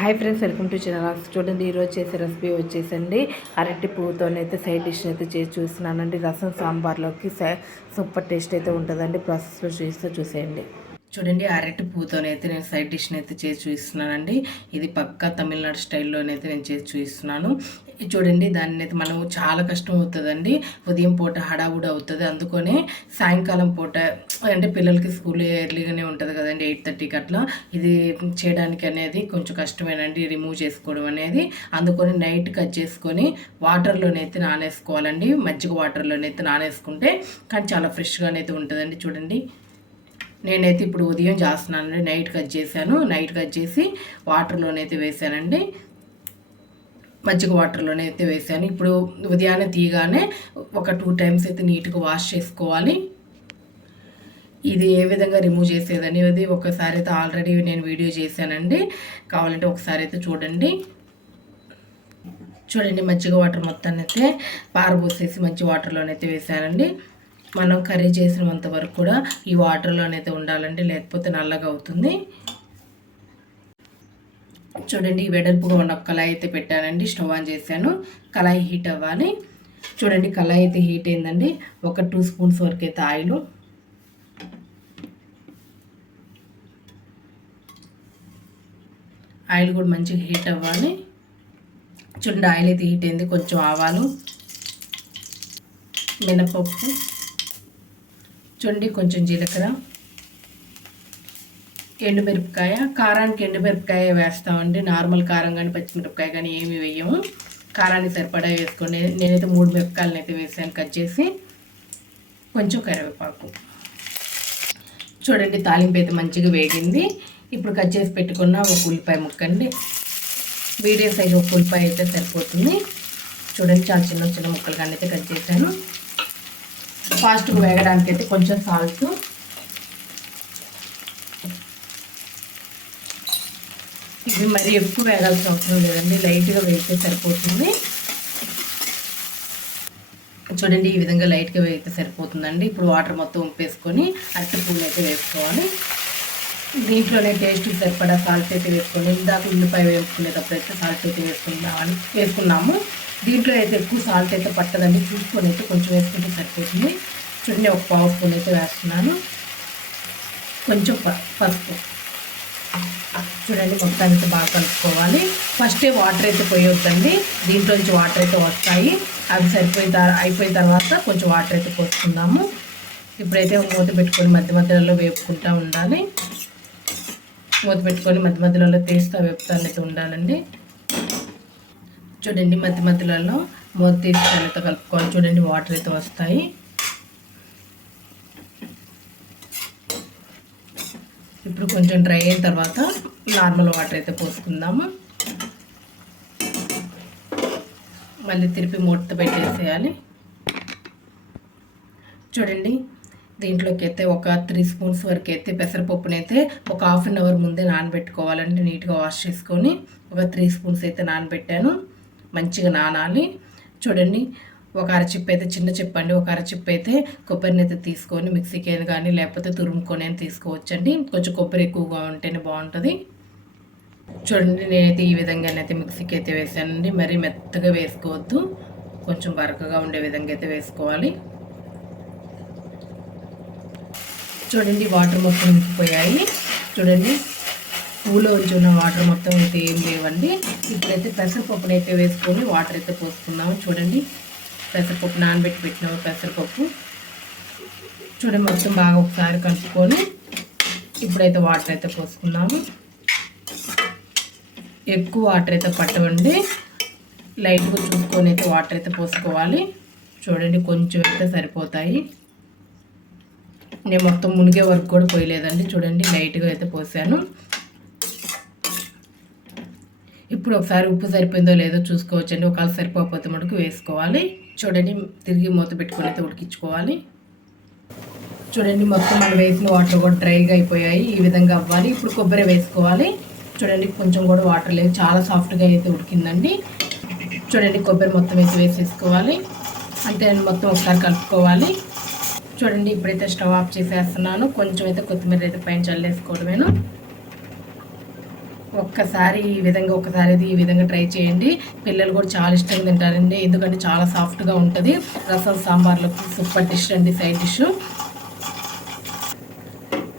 Hi friends welcome to channel చూడండి ఈరోజు చేసే రెసిపీ వచ్చేసండి. అరటి పువ్వుతోనైతే సైడ్ డిష్ అయితే చేసి చూస్తున్నానండి. రసం సాంబార్లోకి సూపర్ టేస్ట్ అయితే ఉంటుందండి. ప్రాసెస్లో చూస్తే చూసేయండి. చూడండి అరటి పువ్వుతోనైతే నేను సైడ్ డిష్ని అయితే చేసి చూపిస్తున్నానండి ఇది పక్కా తమిళనాడు స్టైల్లోనైతే నేను చేసి చూపిస్తున్నాను ఇది చూడండి దాన్ని అయితే మనం చాలా కష్టం అవుతుందండి. ఉదయం పూట హడావుడి అవుతుంది. అందుకనే సాయంకాలం పూట అంటే పిల్లలకి స్కూల్ ఎర్లీగానే ఉంటుంది కదండి ఎయిట్ థర్టీకి అట్లా. ఇది చేయడానికి అనేది కొంచెం కష్టమేనండి రిమూవ్ చేసుకోవడం అనేది. అందుకని నైట్ కట్ చేసుకొని వాటర్లోనైతే నానేసుకోవాలండి. మజ్జిగ వాటర్లోనైతే నానేసుకుంటే కానీ చాలా ఫ్రెష్గానైతే ఉంటుందండి చూడండి. నేనైతే ఇప్పుడు ఉదయం చేస్తున్నానండి నైట్ కట్ చేశాను. నైట్ కట్ చేసి వాటర్లోనైతే వేసానండి మజ్జిగ వాటర్లోనే అయితే వేసాను. ఇప్పుడు ఉదయాన్నే తీయగానే ఒక టూ టైమ్స్ అయితే నీట్గా వాష్ చేసుకోవాలి. ఇది ఏ విధంగా రిమూవ్ చేసేది అనేది ఒకసారి అయితే ఆల్రెడీ నేను వీడియో చేశానండి. కావాలంటే ఒకసారి అయితే చూడండి. చూడండి మజ్జిగ వాటర్ మొత్తాన్ని అయితే పారబోసేసి మంచి వాటర్లోనైతే వేసానండి. మనం కర్రీ చేసినంత వరకు కూడా ఈ వాటర్లోనైతే ఉండాలండి లేకపోతే నల్లగా అవుతుంది. చూడండి వెడల్పుగా ఉన్న కళాయి అయితే పెట్టానండి స్టవ్ ఆన్ చేశాను. కళాయి హీట్ అవ్వాలి. చూడండి కళాయి అయితే హీట్ అయిందండి. ఒక టూ స్పూన్స్ వరకు అయితే ఆయిల్. ఆయిల్ కూడా మంచిగా హీట్ అవ్వాలి. చూడండి ఆయిల్ అయితే హీట్ అయింది. కొంచెం ఆవాలు మినపప్పు చూడండి కొంచెం జీలకర్ర. ఎండుమిరపకాయ కారానికి ఎండుమిరపకాయ వేస్తామండి. నార్మల్ కారం కానీ పచ్చిమిరపకాయ కానీ ఏమి వేయము. కారానికి సరిపడా వేసుకొని నేనైతే మూడు మిరపకాయలను అయితే వేసాను. కట్ చేసి కొంచెం కరివేపాకు. చూడండి తాలింపు అయితే మంచిగా వేగింది. ఇప్పుడు కట్ చేసి పెట్టుకున్న ఒక ఉల్లిపాయ ముక్కండి మీడియం సైజ్ ఒక ఉల్లిపాయ అయితే సరిపోతుంది. చూడండి చాలా చిన్న చిన్న ముక్కలు కానీ అయితే కట్ చేశాను. ఫాస్ట్గా వేగడానికి అయితే కొంచెం సాల్ట్ ఇవి మరి ఎక్కువ వేగాల్సిన అవసరం లేదండి. లైట్గా వేస్తే సరిపోతుంది. చూడండి ఈ విధంగా లైట్గా వేస్తే సరిపోతుందండి. ఇప్పుడు వాటర్ మొత్తం ఉంపేసుకొని అరటిపూలు అయితే వేసుకోవాలి. దీంట్లోనే టేస్ట్ సరిపడా సాల్ట్ అయితే వేసుకొని ఇందాక ఉల్లిపాయ వేసుకునేటప్పుడు అయితే సాల్ట్ అయితే వేసుకుందామని వేసుకున్నాము. దీంట్లో అయితే ఎక్కువ సాల్ట్ అయితే పట్టదండి. చూసుకొని అయితే కొంచెం వేసుకుంటే సరిపోతుంది. చూడండి ఒక పావు స్పూన్ అయితే వేస్తున్నాను. కొంచెం పసుపు. చూడండి మొత్తం అయితే బాగా కలుపుకోవాలి. ఫస్టే వాటర్ అయితే పోయొద్దండి. దీంట్లోంచి వాటర్ అయితే వస్తాయి. అవి సరిపోయిన అయిపోయిన తర్వాత కొంచెం వాటర్ అయితే పోసుకుందాము. ఇప్పుడైతే మూత పెట్టుకొని మధ్య మధ్యలో వేపుకుంటూ ఉండాలి. మూత పెట్టుకొని మధ్య మధ్యలో తీస్తూ వేపుతానైతే ఉండాలండి. చూడండి మధ్య మధ్యలో మూత తీసి కలుపుకోవాలి. చూడండి వాటర్ అయితే వస్తాయి. ఇప్పుడు కొంచెం డ్రై అయిన తర్వాత నార్మల్ వాటర్ అయితే పోసుకుందాము. మళ్ళీ తిరిపి మూత పెట్టేసేయాలి. చూడండి దీంట్లోకి అయితే ఒక త్రీ స్పూన్స్ వరకు అయితే పెసరపప్పునైతే ఒక హాఫ్ అన్ అవర్ ముందే నానబెట్టుకోవాలండి నీట్గా వాష్ చేసుకొని. ఒక త్రీ స్పూన్స్ అయితే నానబెట్టాను. మంచిగా నానాలి. చూడండి ఒక అరచిప్పు అయితే చిన్న చిప్పు అండి ఒక అరచిప్పు అయితే కొబ్బరిని అయితే తీసుకొని మిక్సీకి కానీ లేకపోతే తురుముకొని తీసుకోవచ్చండి. కొంచెం కొబ్బరి ఎక్కువగా ఉంటేనే బాగుంటుంది. చూడండి నేనైతే ఈ విధంగానైతే మిక్సీకి అయితే వేసానండి. మరీ మెత్తగా వేసుకోవద్దు. కొంచెం బరకగా ఉండే విధంగా అయితే వేసుకోవాలి. చూడండి వాటర్ మొత్తం ఇంకిపోయాయి చూడండి పూలో ఉంచి ఉన్న వాటర్ మొత్తం అయితే ఏం లేవండి. ఇప్పుడైతే పెసరపప్పుని అయితే వేసుకొని వాటర్ అయితే పోసుకుందాము. చూడండి పెసరపప్పు నానబెట్టి పెట్టిన పెసరపప్పు. చూడండి మొత్తం బాగా ఒకసారి కలుపుకొని ఇప్పుడైతే వాటర్ అయితే పోసుకున్నాము ఎక్కువ వాటర్ అయితే పట్టవండి. లైట్గా చూసుకొని అయితే వాటర్ అయితే పోసుకోవాలి. చూడండి కొంచెం అయితే సరిపోతాయి. నేను మొత్తం మునిగే వరకు కూడా పోయలేదండి. చూడండి లైట్గా అయితే పోసాను. ఇప్పుడు ఒకసారి ఉప్పు సరిపోయిందో లేదో చూసుకోవచ్చండి. ఒకవేళ సరిపోకపోతే మటుకు వేసుకోవాలి. చూడండి తిరిగి మూత పెట్టుకొని అయితే ఉడికించుకోవాలి. చూడండి మొత్తం మనం వేసిన వాటర్ కూడా డ్రైగా అయిపోయాయి. ఈ విధంగా అవ్వాలి. ఇప్పుడు కొబ్బరి వేసుకోవాలి. చూడండి కొంచెం కూడా వాటర్ లేదు. చాలా సాఫ్ట్గా అయితే ఉడికిందండి. చూడండి కొబ్బరి మొత్తం అయితే వేసేసుకోవాలి. అంటే మొత్తం ఒకసారి కలుపుకోవాలి. చూడండి ఇప్పుడైతే స్టవ్ ఆఫ్ చేసేస్తున్నాను. కొంచెం అయితే కొత్తిమీర అయితే పైన చల్లేసుకోవడమేను. ఒక్కసారి ఈ విధంగా ఒకసారి అయితే ఈ విధంగా ట్రై చేయండి. పిల్లలు కూడా చాలా ఇష్టంగా తింటారండి. ఎందుకంటే చాలా సాఫ్ట్గా ఉంటుంది. రసం సాంబార్లో సూపర్ డిష్ అండి సైడ్ డిష్.